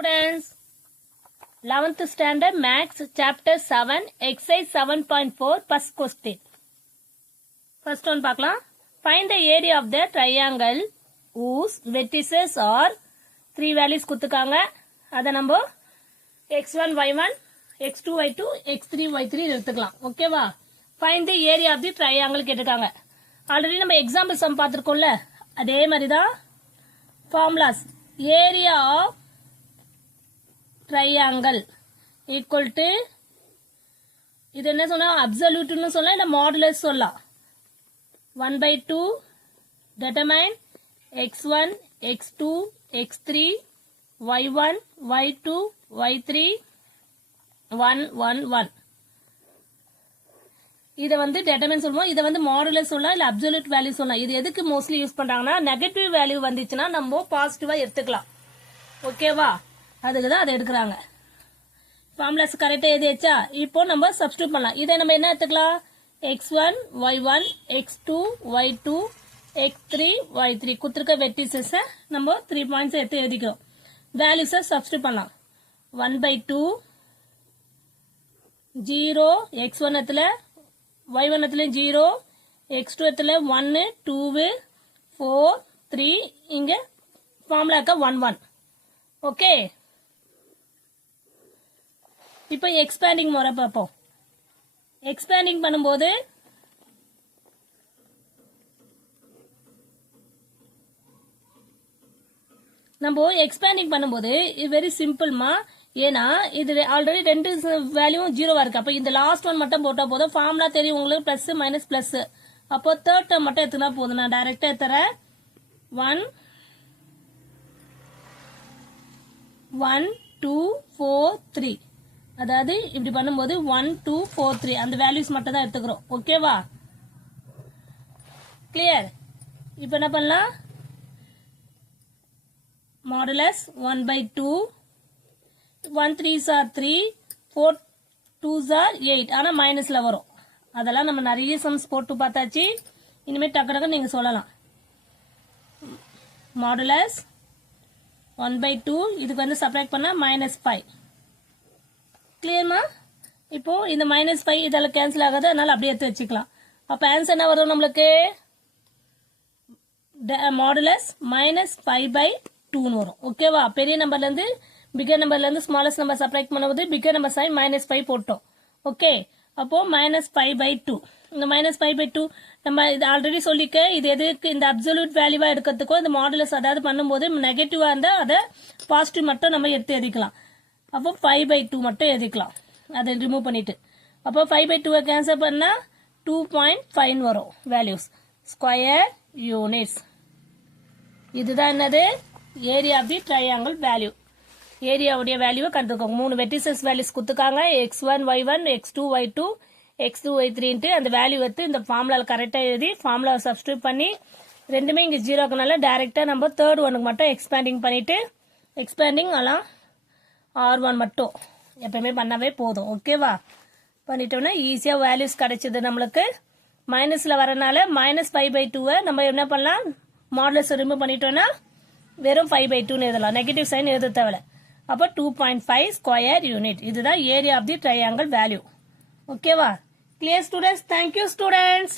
Students, 11th standard maths chapter 7 exercise 7.4 first question. First one பார்க்கலாம். Find the area of the triangle whose vertices are 3 values கொடுத்துக்காங்க. அதை நம்ம x1 y1 x2 y2 x3 y3 எடுத்துக்கலாம். ஓகேவா? Find the area of the triangle கேட்டுக்காங்க. Already நம்ம example sum பார்த்திருக்கோம்ல, அதே மாதிரி தான் formulas. Area of triangle equal to இது என்ன சொன்னா absolute னு சொல்லலாம் இல்ல modulus சொல்லலாம். 1/2 determine x1 x2 x3 y1 y2 y3 1 1 1. இத வந்து determine சொல்லுவோம். இத வந்து modulus சொல்லலாம் இல்ல absolute value சொல்லலாம். இது எதுக்கு mostly யூஸ் பண்றாங்கன்னா நெகட்டிவ் வேல்யூ வந்துச்சுன்னா நம்ம பாசிட்டிவா எடுத்துக்கலாம். ஓகேவா? அதுக்கு தான் அதை எடுக்கிறாங்க. ஃபார்முலாஸ் கரெக்டாக எழுதியாச்சா? இப்போ நம்ம சப்ஸ்டியூட் பண்ணலாம். இதை நம்ம என்ன எடுத்துக்கலாம்? x1 y1 x2 y2 x3 y3 கொடுத்துருக்க வெர்டிசஸை நம்ம 3 பாயிண்ட்ஸ் எடுத்து எழுதிக்கிறோம். வேல்யூஸை சப்ஸ்டியூட் பண்ணலாம். 1/2 0 x1 இடத்துல y1 இடத்துல 0 x2 இடத்துல 1 2 4 3 இங்க ஃபார்முலாக்க 1 1. ஓகே, இப்போ எக்ஸ்பேண்டிங் முறை பார்ப்போம். எக்ஸ்பேண்டிங் பண்ணும்போது நம்ம எக்ஸ்பேண்டிங் பண்ணும்போது இது வெரி சிம்பிள்மா. ஏன்னா இது ஆல்ரெடி ரெண்டு வேல்யூவும் ஜீரோவா இருக்கு. அப்ப இந்த லாஸ்ட் ஒன் மட்டும் போட்டா போதும். ஃபார்முலா தெரியும் உங்களுக்கு, பிளஸ் மைனஸ் பிளஸ். அப்போ தேர்ட் டேர்ம் மட்டும் எடுத்துனா போதும். நான் டைரக்டா எடுத்துறேன். 1 1 2 4 3. அதாவது இப்படி பண்ணும்போது 1 2 4 3 அந்த வேல்யூஸ் மட்டும் தான் எடுத்துக்கிறோம். ஓகேவா? கிளியர்? இப்போ என்ன பண்ணலாம்? Modulus 1/2 1 3s are 3 4 2s are 8. ஆனா மைனஸ்ல வரும். அதெல்லாம் நம்ம நிறைய சம்ஸ் போட்டு பார்த்தாச்சு. இனிமே டக்கு டக்கு நீங்க சொல்லலாம். மாடுலஸ் 1/2 இதுக்கு வந்து சப்ராக்ட் பண்ணா -5. கிளியர்மா? இப்போ இந்த -5 இதெல்லாம் கேன்சல் ஆகாது, அதனால அப்படியே எடுத்து வச்சுக்கலாம். அப்ப ஆன்சர் என்ன வரும் நம்மளுக்கு? மாடுலஸ் -5/2 வரும். ஓகேவா? பெரிய நம்பர்ல இருந்து பிகர் நம்பர்ல இருந்து ஸ்மாலஸ்ட் நம்பர் சப்ராக்ட் பண்ணும்போது பிகர் நம்பர் சைன் -5 போட்டோம். ஓகே, அப்போ -5/2. இந்த -5/2 நம்ம இது ஆல்ரெடி சொல்லிக்க. இது எதுக்கு? இந்த அப்சல்யூட் வேல்யூவா எடுக்கிறதுக்கோ இந்த மாடுலஸ் அதாவது பண்ணும்போது நெகட்டிவா இருந்தா அதை பாசிட்டிவ் மட்டும் நம்ம எடுத்து எழுதிக்கலாம். அப்போ 5/2 மட்டும் எழுதிக்கலாம். அதை ரிமூவ் பண்ணிட்டு அப்போ 5/2 கேன்சல் பண்ணா 2.5 வரும் வேல்யூஸ். Square units. இதுதான் என்னது? Area of the triangle value. ஏரியாவுடைய வேல்யூவை கண்டுக்கோங்க. 3 வெர்டிசஸ் வேல்யூஸ் கொடுத்துருக்காங்க. x1 y1 x2 y2 x2 y3 அந்த வேல்யூ எடுத்து இந்த ஃபார்முலால கரெக்டா எழுதி ஃபார்முலாவை சப்ஸ்டியூட் பண்ணி ரெண்டுமே இங்க ஜீரோக்குனால டைரக்டா நம்ம தேர்ட் ஒனுக்கு மட்டும் எக்ஸ்பேண்டிங் பண்ணிட்டு எக்ஸ்பேண்டிங் எல்லாம் R1 மட்டும் எப்பவுமே பண்ணாவே போதும். ஓகேவா? பண்ணிட்டோம்னா ஈஸியா வேல்யூஸ் கிடைச்சது நம்மளுக்கு. மைனஸ்ல வரனால -5/2 நம்ம என்ன பண்ணலாம்? மாடுலஸ் ரிமூவ் பண்ணிட்டோம்னா வெறும் 5/2 எழுதலாம். நெகட்டிவ் சைன் எழுத தேவையில்ல. அப்போ 2.5 ஸ்கொயர் யூனிட். இதுதான் area of the triangle value. ஓகேவா? Clear students? Thank you students.